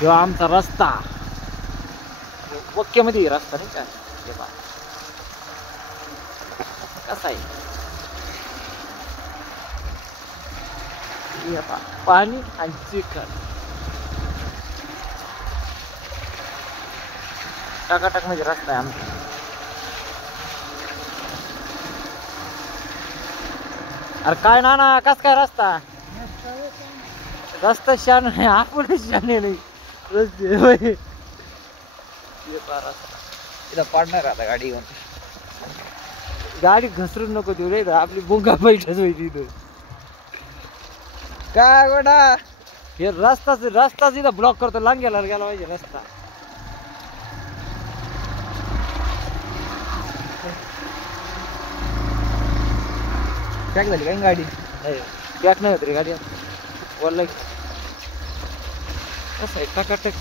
ह्यो आमचा रस्ता ओके मध्ये रस्ता नाही का हे पहा. कसा आहे हे पहा, पाणी आणि चिखल टाकाटाक मध्ये रस्ता आहे आमचा. अरे काय ना कस काय रस्ता रस्ता शान नाही आपण शाने नाही रस्ते होय. इथं पडणार आता गाडी घेऊन गाडी घसरून नको देऊ रे आपली बोंगा बैठच होईल इथं काय गोडा हे रस्ताच इथं ब्लॉक करतो लांग्याला गेला पाहिजे रस्ता. पॅक झाली काय गाडी पॅक नाही होत रे गाडी वरला कसं आहे टाकाटक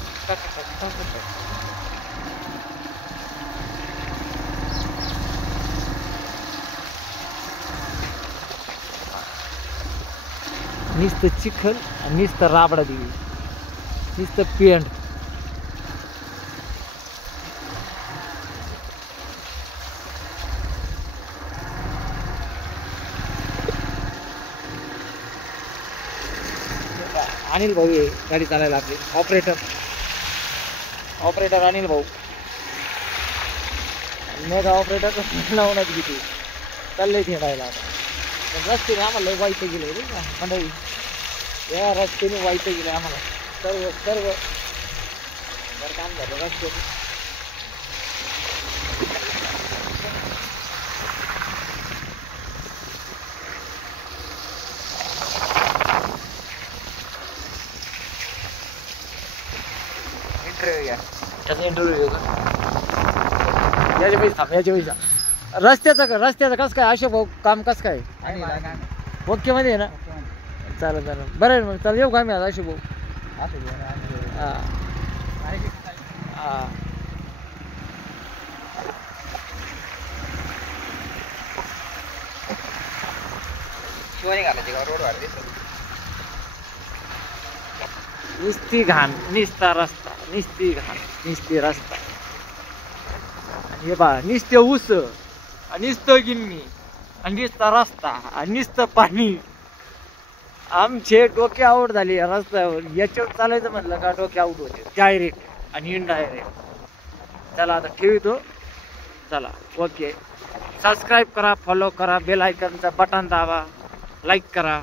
नुसतं चिखल आणि नुसतं राबडा देवी नुसतं पेंड. अनिल भाऊ आहे गाडी चालायला आपली ऑपरेटर अनिल भाऊ मेगा ऑपरेटर लावण्यात किती चाललंय खेळायला आता. रस्त्याने आम्हाला वाईट गेले रे मंडळी या रस्त्याने वाईट गेले आम्हाला सर्व बरं काम झालं रस्त्याने. इंटरव्ह्यू याचे पैसा रस्त्याचं कसं काय अशोक भाऊ काम कसं काय ओके मध्ये आहे ना. चालेल बरं आहे मग चल येऊ का मी आता अशोक भाऊ. हां हां शिवानी घालायची का रोड वाढ नुसती घाण निसता रस्ता निसती घाण निसती रस्ता आणि हे बघा निसते ऊस आणि नुसतं गिन्नी आणि नुसता रस्ता आणि नुसतं पाणी. आमचे डोके आऊट झाले या रस्त्यावर याच्यावर चालायचं म्हटलं का डोके आऊट होते डायरेक्ट आणि इनडायरेक्ट. चला आता ठेवतो चला ओके. सबस्क्राईब करा फॉलो करा बेल आयकॉनचा बटन दाबा लाईक करा.